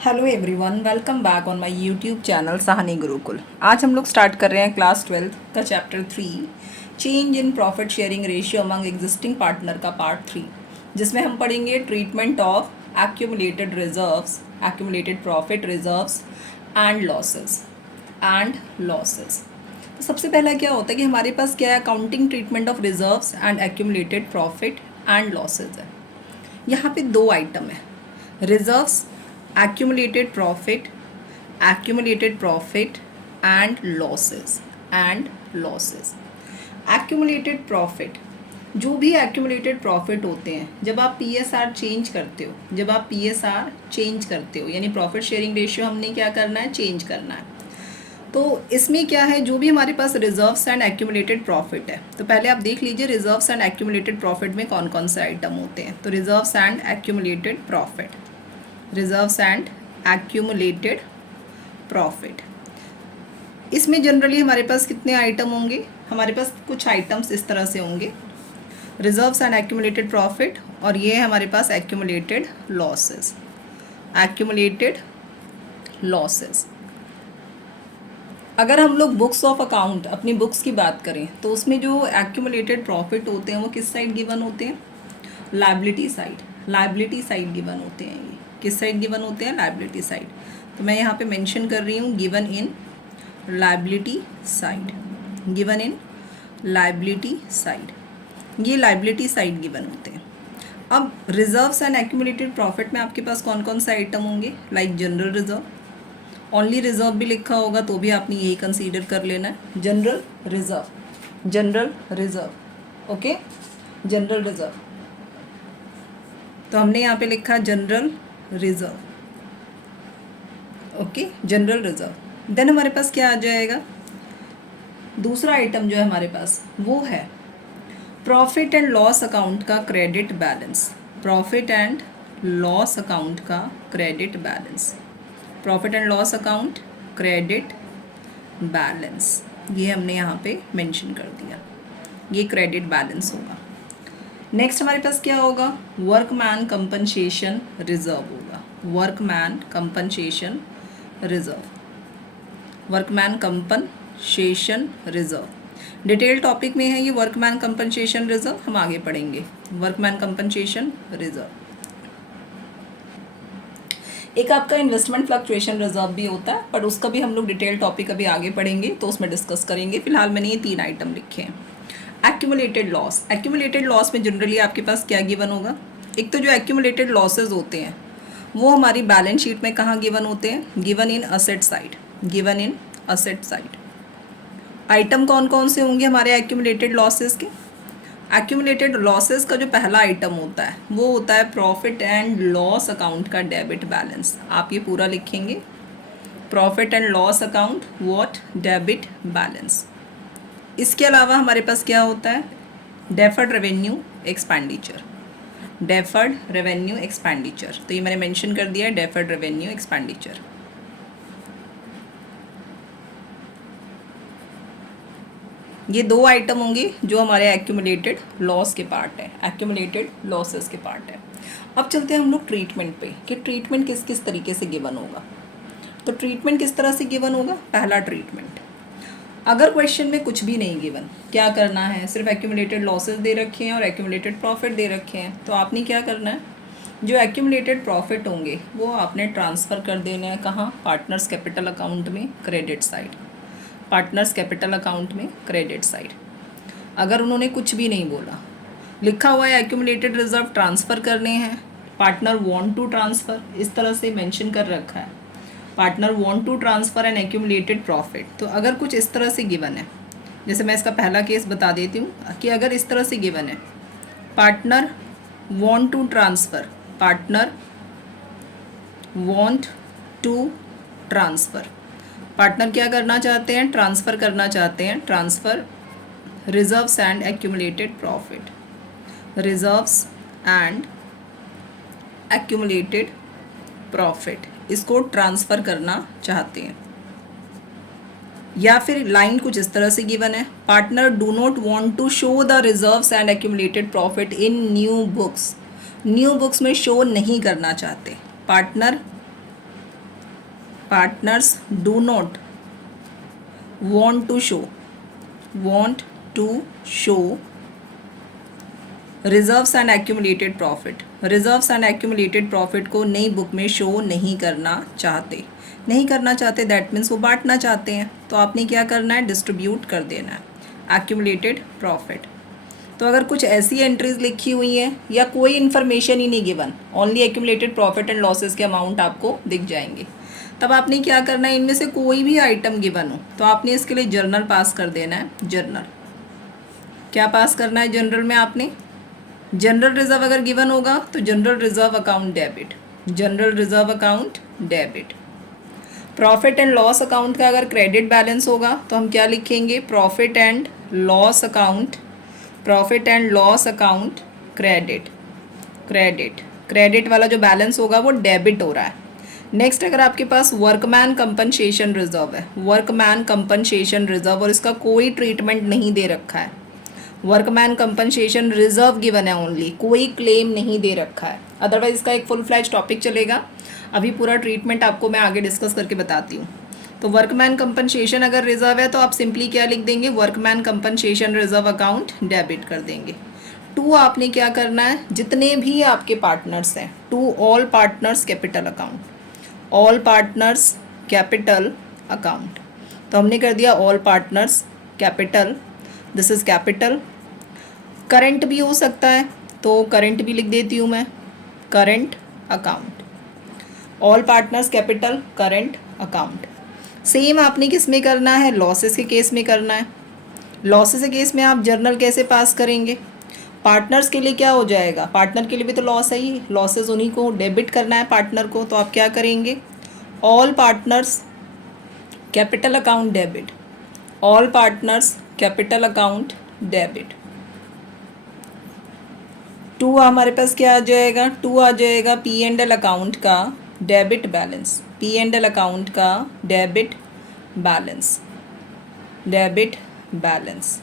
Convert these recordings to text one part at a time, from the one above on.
Hello everyone, welcome back on my YouTube channel Sahani Gurukul. आज हम लोग स्टार्ट कर रहे हैं क्लास 12 का chapter 3 change in profit sharing ratio among existing partner का पार्ट 3, जिसमें हम पढ़ेंगे treatment of accumulated reserves, accumulated profit reserves and losses. तो सबसे पहला क्या होता है कि हमारे पास क्या है, accounting treatment of reserves and accumulated profit and losses है। यहाँ पे दो आइटम है, reserves, accumulated profit and losses। accumulated profit, जो भी accumulated profit होते हैं, जब आप PSR चेंज करते हो यानी प्रॉफिट शेयरिंग रेशियो हमने क्या करना है, चेंज करना है। तो इसमें क्या है, जो भी हमारे पास रिजर्व्स एंड एक्यूमुलेटेड प्रॉफिट है, तो पहले आप देख लीजिए रिजर्व्स एंड एक्यूमुलेटेड प्रॉफिट में कौन कौन से आइटम होते हैं। तो रिजर्व्स एंड एक्यूमुलेटेड प्रॉफिट, इसमें जनरली हमारे पास कितने आइटम होंगे, हमारे पास कुछ आइटम्स इस तरह से होंगे, रिजर्व्स एंड एक्यूमुलेटेड प्रॉफिट, और ये है हमारे पास एक्यूमुलेटेड लॉसेस। अगर हम लोग बुक्स ऑफ अकाउंट, अपनी बुक्स की बात करें, तो उसमें जो एक्यूमुलेटेड प्रॉफिट होते हैं वो किस साइड गिवन होते हैं, लायबिलिटी साइड गिवन होते हैं। ये किस साइड गिवन होते हैं, लायबिलिटी साइड। तो मैं यहाँ पे मेंशन कर रही हूँ गिवन इन लायबिलिटी साइड, ये लायबिलिटी साइड गिवन होते हैं। अब रिजर्व्स एंड एक्यूमुलेटेड प्रॉफिट में आपके पास कौन कौन से आइटम होंगे, like general reserve, only reserve भी लिखा होगा तो भी आपने यही कंसीडर कर लेना है, general reserve, okay, general reserve. तो हमने यहाँ पे लिखा general reserve, okay, general reserve. Then हमारे पास क्या आ जाएगा, दूसरा आइटम जो है हमारे पास वो है प्रॉफिट एंड लॉस अकाउंट का credit balance, profit and loss account credit balance, ये हमने यहाँ पे मेंशन कर दिया, ये क्रेडिट बैलेंस होगा। नेक्स्ट हमारे पास क्या होगा, वर्कमैन कंपनसेशन रिजर्व होगा, workman compensation reserve. Detail topic में है ये वर्कमैन कंपनसेशन रिजर्व, हम आगे पढ़ेंगे वर्कमैन कंपनसेशन रिजर्व। एक आपका इन्वेस्टमेंट फ्लक्चुएशन रिजर्व भी होता है, पर उसका भी हम लोग डिटेल टॉपिक अभी आगे पढ़ेंगे तो उसमें डिस्कस करेंगे। फिलहाल मैंने ये 3 आइटम लिखे हैं। एक्यूमुलेटेड लॉस में जनरली आपके पास क्या गिवन होगा, एक तो जो एक्यूमुलेटेड लॉसेज होते हैं वो हमारी बैलेंस शीट में कहाँ गिवन होते हैं, given in asset side. Item कौन कौन से होंगे हमारे एक्यूमुलेटेड लॉसेस के, एक्यूमुलेटेड लॉसेस का जो पहला आइटम होता है वो होता है प्रॉफिट एंड लॉस अकाउंट का डेबिट बैलेंस। आप ये पूरा लिखेंगे, profit and loss account what, debit balance. इसके अलावा हमारे पास क्या होता है, डेफर्ड रेवेन्यू एक्सपेंडिचर, तो ये मैंने मेंशन कर दिया है, डेफर्ड रेवेन्यू एक्सपेंडिचर। ये 2 आइटम होंगे जो हमारे एक्यूमुलेटेड लॉस के पार्ट है, एक्यूमुलेटेड लॉसेस के पार्ट है। अब चलते हैं हम लोग ट्रीटमेंट पे, कि ट्रीटमेंट किस किस तरीके से गिवन होगा। तो ट्रीटमेंट किस तरह से गिवन होगा, पहला ट्रीटमेंट, अगर क्वेश्चन में कुछ भी नहीं गिवन, क्या करना है, सिर्फ एक्यूमुलेटेड लॉसेस दे रखे हैं और एक्यूमुलेटेड प्रॉफिट दे रखे हैं, तो आपने क्या करना है, जो एक्यूमुलेटेड प्रॉफिट होंगे वो आपने ट्रांसफ़र कर देना है कहाँ, पार्टनर्स कैपिटल अकाउंट में क्रेडिट साइड। अगर उन्होंने कुछ भी नहीं बोला, लिखा हुआ है एक्यूमुलेटेड रिजर्व ट्रांसफ़र करने हैं, पार्टनर वांट टू ट्रांसफ़र, इस तरह से मेंशन कर रखा है, partner want to transfer an accumulated profit. तो अगर कुछ इस तरह से गिवन है, जैसे मैं इसका पहला केस बता देती हूँ कि अगर इस तरह से गिवन है, partner want to transfer, partner क्या करना चाहते हैं, ट्रांसफ़र करना चाहते हैं, transfer reserves and accumulated profit, इसको ट्रांसफ़र करना चाहते हैं। या फिर लाइन कुछ इस तरह से गिवन है, partner do not want to show the reserves and accumulated profit in new books में शो नहीं करना चाहते, partner partners do not want to show reserves and accumulated profit. Reserves and accumulated profit को नई book में show नहीं करना चाहते दैट मीन्स वो बांटना चाहते हैं, तो आपने क्या करना है, डिस्ट्रीब्यूट कर देना है एक्यूमुलेटेड प्रॉफिट। तो अगर कुछ ऐसी एंट्रीज लिखी हुई हैं या कोई इन्फॉर्मेशन ही नहीं given, only accumulated profit and losses के अमाउंट आपको दिख जाएंगे, तब आपने क्या करना है, इनमें से कोई भी आइटम गिवन हो तो आपने इसके लिए जर्नल पास कर देना है। जर्नल क्या पास करना है जर्नल में, आपने जनरल रिजर्व अगर गिवन होगा तो general reserve account debit, general reserve account debit. Profit and loss account का अगर क्रेडिट बैलेंस होगा तो हम क्या लिखेंगे, profit and loss account, profit and loss account credit, credit वाला जो बैलेंस होगा वो डेबिट हो रहा है। नेक्स्ट अगर आपके पास वर्कमैन कंपनसेशन रिजर्व है, वर्कमैन कंपनसेशन रिजर्व, और इसका कोई ट्रीटमेंट नहीं दे रखा है, वर्कमैन कंपनसेशन रिजर्व गिवन है ओनली, कोई क्लेम नहीं दे रखा है, अदरवाइज इसका एक फुल फ्लैज टॉपिक चलेगा, अभी पूरा ट्रीटमेंट आपको मैं आगे डिस्कस करके बताती हूँ। तो वर्कमैन कंपनसेशन अगर रिजर्व है तो आप सिंपली क्या लिख देंगे, workman compensation reserve account debit कर देंगे। टू आपने क्या करना है, जितने भी आपके पार्टनर्स हैं, to all partners capital account, all partners capital account, तो हमने कर दिया all partners capital, this is capital. Current भी हो सकता है तो करंट भी लिख देती हूँ मैं, current account, all partners capital current account. Same आपने किस में करना है, लॉसेस के केस में करना है। लॉसेस के केस में आप जर्नल कैसे पास करेंगे, पार्टनर्स के लिए क्या हो जाएगा, पार्टनर के लिए भी तो लॉस है ही, लॉसेस उन्हीं को डेबिट करना है पार्टनर को, तो आप क्या करेंगे, all partners capital account debit, all partners capital account debit. To हमारे पास क्या आ जाएगा, टू आ जाएगा पी एंड एल अकाउंट का debit balance, P and L account का debit balance, debit balance.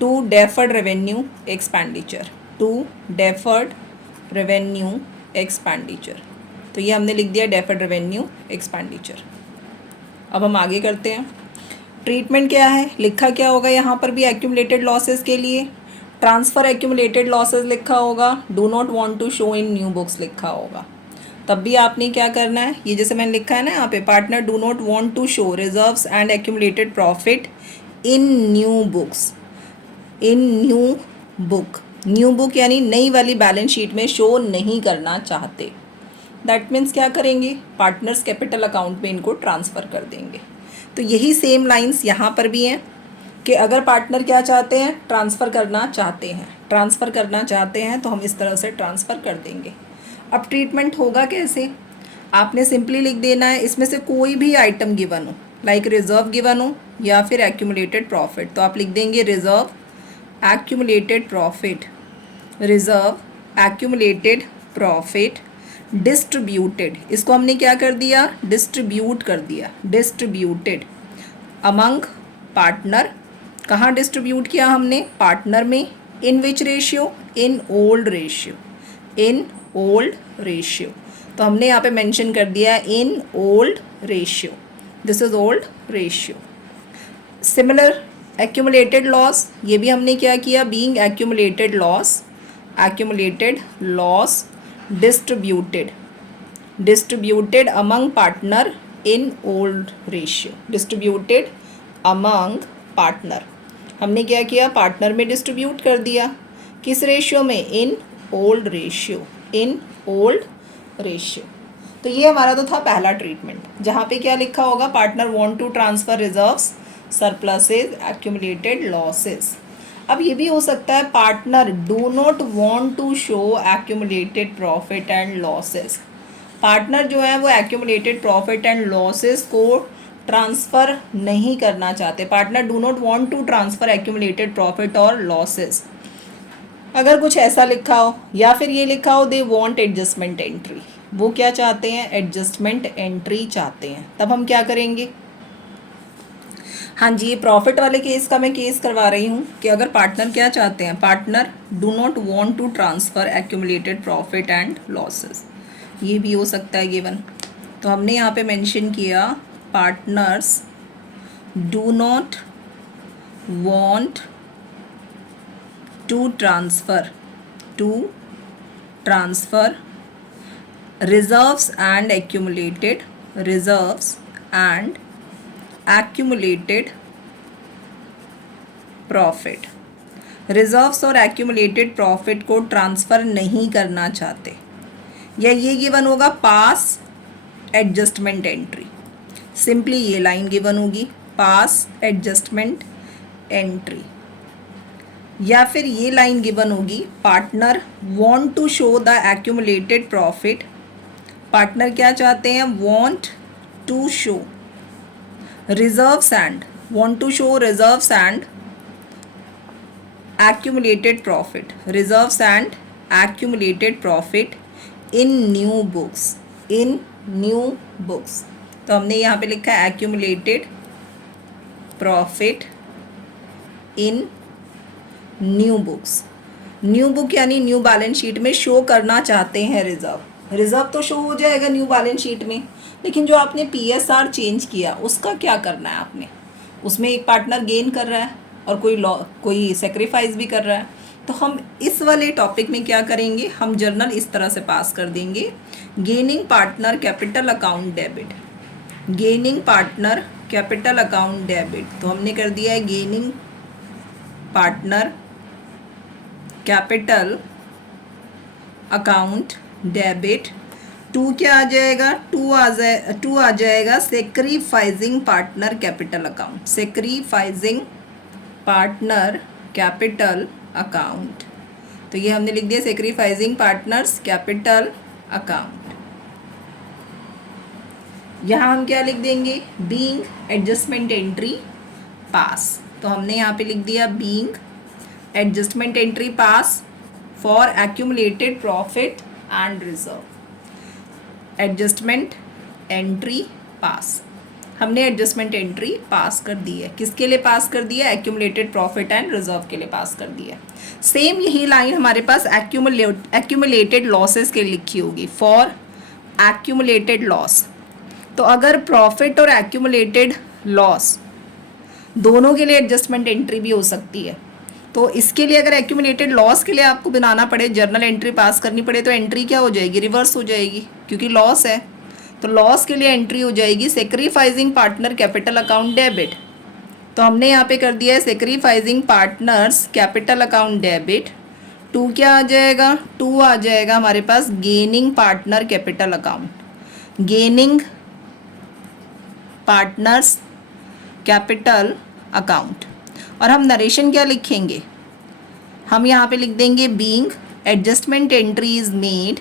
To deferred revenue expenditure, to deferred revenue expenditure, तो ये हमने लिख दिया डेफर्ड रेवेन्यू एक्सपेंडिचर। अब हम आगे करते हैं। ट्रीटमेंट क्या है, लिखा क्या होगा यहाँ पर भी एक्यूमुलेटेड लॉसेस के लिए, ट्रांसफ़र एक्यूमुलेटेड लॉसेस लिखा होगा, do not want to show in new books लिखा होगा। तब भी आपने क्या करना है, ये जैसे मैंने लिखा है ना यहाँ पे, partner do not want to show reserves and accumulated profit in new books, in new book, new book यानी नई वाली बैलेंस शीट में शो नहीं करना चाहते, दैट मीन्स क्या करेंगे, पार्टनर्स कैपिटल अकाउंट में इनको ट्रांसफ़र कर देंगे। तो यही सेम लाइंस यहाँ पर भी हैं कि अगर पार्टनर क्या चाहते हैं, ट्रांसफ़र करना चाहते हैं, ट्रांसफ़र करना चाहते हैं तो हम इस तरह से ट्रांसफ़र कर देंगे। अब ट्रीटमेंट होगा कैसे, आपने सिंपली लिख देना है, इसमें से कोई भी आइटम गिवन हो, लाइक रिजर्व गिवन हो या फिर एक्यूमुलेटेड प्रॉफिट, तो आप लिख देंगे reserve accumulated profit, reserve accumulated profit distributed, इसको हमने क्या कर दिया, डिस्ट्रीब्यूट कर दिया, डिस्ट्रीब्यूटेड अमंग पार्टनर, कहाँ डिस्ट्रीब्यूट किया हमने, पार्टनर में, in which ratio, in old ratio, in old ratio, तो हमने यहाँ पे मेंशन कर दिया in old ratio, this is old ratio. Similar accumulated loss, ये भी हमने क्या किया, being accumulated loss, accumulated loss distributed, distributed among partner in old ratio, distributed among partner, हमने क्या किया, पार्टनर में डिस्ट्रीब्यूट कर दिया, किस रेशियो में, इन old ratio, in old ratio. तो ये हमारा तो था पहला ट्रीटमेंट, जहाँ पे क्या लिखा होगा, partner want to transfer reserves surpluses accumulated losses. अब ये भी हो सकता है, partner do not want to show accumulated profit and losses, partner जो है वो एक्यूमुलेटेड प्रॉफिट एंड लॉसेस को ट्रांसफ़र नहीं करना चाहते, partner do not want to transfer accumulated profit और लॉसेस, अगर कुछ ऐसा लिखा हो, या फिर ये लिखा हो दे वांट एडजस्टमेंट एंट्री, वो क्या चाहते हैं, एडजस्टमेंट एंट्री चाहते हैं, तब हम क्या करेंगे, हाँ जी, ये प्रॉफिट वाले केस का मैं केस करवा रही हूँ कि अगर पार्टनर क्या चाहते हैं, partner do not want to transfer accumulated profit and losses, ये भी हो सकता है गिवन, तो हमने यहाँ पे मेंशन किया partners do not want to transfer reserves and accumulated profit. Reserves और एक्यूमुलेटेड प्रॉफिट को ट्रांसफ़र नहीं करना चाहते, या ये गिवन होगा पास एडजस्टमेंट एंट्री। सिंपली ये लाइन गिवन होगी पास एडजस्टमेंट एंट्री, या फिर ये लाइन गिवन होगी partner want to show the accumulated profit. Partner क्या चाहते हैं? Want to show reserves and accumulated profit in new books। तो हमने यहाँ पे लिखा है accumulated profit in new book यानी न्यू बैलेंस शीट में शो करना चाहते हैं रिजर्व तो शो हो जाएगा न्यू बैलेंस शीट में, लेकिन जो आपने PSR चेंज किया उसका क्या करना है आपने? उसमें एक पार्टनर गेन कर रहा है और कोई सेक्रीफाइस भी कर रहा है। तो हम इस वाले टॉपिक में क्या करेंगे, हम जर्नल इस तरह से पास कर देंगे gaining partner capital account debit. तो हमने कर दिया है gaining partner capital account debit. To क्या आ जाएगा? टू आ जाएगा सेक्रीफाइजिंग पार्टनर कैपिटल अकाउंट। तो ये हमने लिख दिया सेक्रीफाइजिंग पार्टनर्स कैपिटल अकाउंट। यहाँ हम क्या लिख देंगे? बीइंग एडजस्टमेंट एंट्री पास। तो हमने यहाँ पे लिख दिया being adjustment entry pass for accumulated profit and reserve. Adjustment entry पास, हमने एडजस्टमेंट एंट्री पास कर दी है। किसके लिए पास कर दिया? एक्यूमुलेटेड प्रॉफिट एंड रिजर्व के लिए पास कर दिया। सेम यही लाइन हमारे पास एक्यूमुलेटेड लॉसेस के लिए लिखी होगी फॉर एक्यूमुलेटेड लॉस। तो अगर प्रॉफिट और एक्यूमुलेटेड लॉस दोनों के लिए एडजस्टमेंट एंट्री भी हो सकती है, तो इसके लिए अगर एक्यूमुलेटेड लॉस के लिए आपको बनाना पड़े, जर्नल एंट्री पास करनी पड़े, तो एंट्री क्या हो जाएगी? रिवर्स हो जाएगी, क्योंकि लॉस है। तो लॉस के लिए एंट्री हो जाएगी sacrificing partner capital account debit. तो हमने यहाँ पे कर दिया है sacrificing partners capital account debit. To क्या आ जाएगा? टू आ जाएगा हमारे पास gaining partner capital account, gaining partners capital account. और हम नरेशन क्या लिखेंगे? हम यहाँ पे लिख देंगे being adjustment entry is made,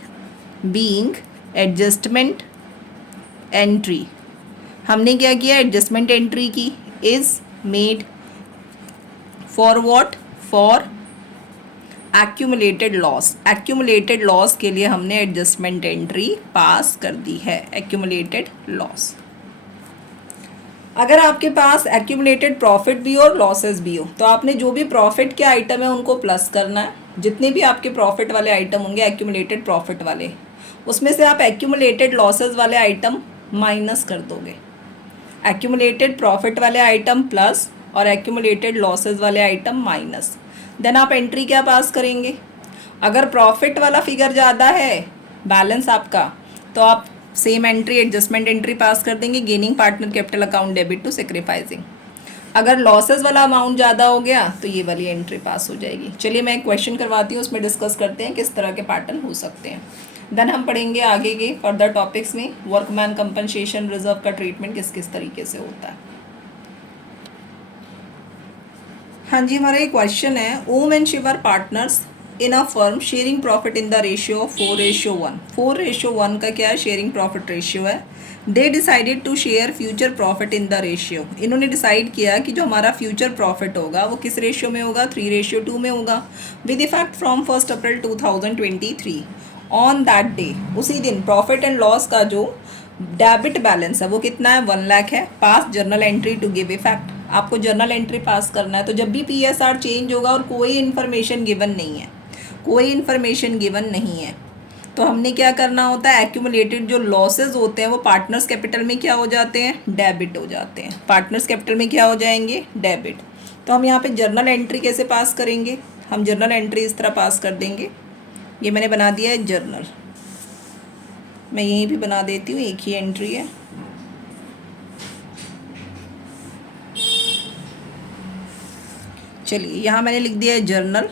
being adjustment entry. हमने क्या किया? एडजस्टमेंट एंट्री की is made for what? For accumulated loss के लिए हमने एडजस्टमेंट एंट्री पास कर दी है, एक्यूमुलेटेड लॉस। अगर आपके पास एक्यूमुलेटेड प्रॉफिट भी हो और लॉसेस भी हो, तो आपने जो भी प्रॉफिट के आइटम है उनको प्लस करना है। जितने भी आपके प्रॉफिट वाले आइटम होंगे एक्यूमुलेटेड प्रॉफिट वाले, उसमें से आप एक्यूमुलेटेड लॉसेस वाले आइटम माइनस कर दोगे। एक्यूमुलेटेड प्रॉफिट वाले आइटम प्लस और एक्यूमुलेटेड लॉसेस वाले आइटम माइनस। देन आप एंट्री क्या पास करेंगे? अगर प्रॉफिट वाला फिगर ज़्यादा है बैलेंस आपका, तो आप same entry adjustment entry pass कर देंगे gaining partner capital account debit to sacrificing. अगर लॉसेस वाला अमाउंट ज़्यादा हो गया तो ये वाली एंट्री पास हो जाएगी। चलिए मैं एक क्वेश्चन करवाती हूँ, उसमें डिस्कस करते हैं किस तरह के पैटर्न हो सकते हैं। देन हम पढ़ेंगे आगे के फर्दर टॉपिक्स में वर्कमैन कंपनसेशन रिजर्व का ट्रीटमेंट किस किस तरीके से होता है। हाँ जी, हमारा एक क्वेश्चन है, Om and Shiv are partners in a firm sharing profit in the ratio of 4:1। 4:1 का क्या है? शेयरिंग प्रॉफिट रेशियो है। They decided to share future profit in the ratio. इन्होंने डिसाइड किया कि जो हमारा फ्यूचर प्रॉफिट होगा वो किस रेशियो में होगा? 3:2 में होगा, with effect from 1 April 2023। On that day, उसी दिन प्रॉफिट एंड लॉस का जो डेबिट बैलेंस है वो कितना है? 1 लाख है। Pass journal entry to give effect. आपको जर्नल एंट्री पास करना है। तो जब भी PSR चेंज होगा और कोई इन्फॉर्मेशन गिवन नहीं है, तो हमने क्या करना होता है, एक्यूमुलेटेड जो लॉसेज होते हैं वो पार्टनर्स कैपिटल में क्या हो जाते हैं, डेबिट हो जाते हैं। पार्टनर्स कैपिटल में क्या हो जाएंगे, डेबिट। तो हम यहाँ पे जर्नल एंट्री कैसे पास करेंगे, हम जर्नल एंट्री इस तरह पास कर देंगे। ये मैंने बना दिया है जर्नल, मैं यहीं भी बना देती हूँ, एक ही एंट्री है। चलिए यहाँ मैंने लिख दिया है जर्नल।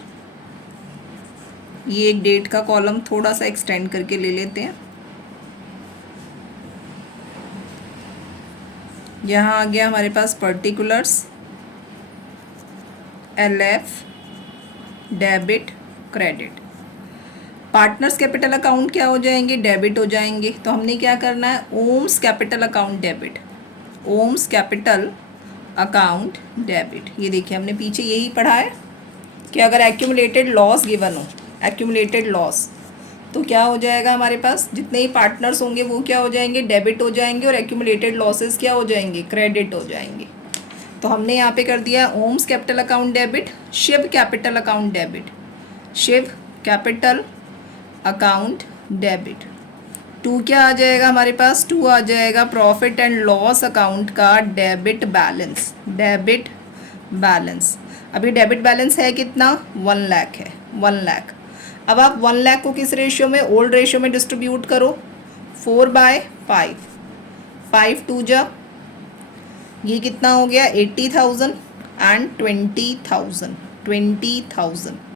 ये एक डेट का कॉलम थोड़ा सा एक्सटेंड करके ले लेते हैं। यहाँ आ गया हमारे पास particulars, LF, debit, credit. Partners capital account क्या हो जाएंगे, डेबिट हो जाएंगे। तो हमने क्या करना है, Om's capital account debit, Om's capital account debit. ये देखिए हमने पीछे यही पढ़ा है कि अगर एक्यूमुलेटेड लॉस गिवन हो, एक्यूमुलेटेड लॉस, तो क्या हो जाएगा, हमारे पास जितने ही पार्टनर्स होंगे वो क्या हो जाएंगे, डेबिट हो जाएंगे, और एक्यूमुलेटेड लॉसेस क्या हो जाएंगे, क्रेडिट हो जाएंगे। तो हमने यहाँ पे कर दिया Om's capital account debit, Shiv capital account debit, Shiv capital account debit. 2 क्या आ जाएगा हमारे पास, 2 आ जाएगा प्रॉफिट एंड लॉस अकाउंट का डेबिट बैलेंस, डेबिट बैलेंस। अभी डेबिट बैलेंस है कितना, 1 लाख है, 1 लाख। अब आप 1 लाख को किस रेशियो में, ओल्ड रेशियो में डिस्ट्रीब्यूट करो, 4/5, 5 2 जा, ये कितना हो गया, 80,000 एंड 20,000, 20,000।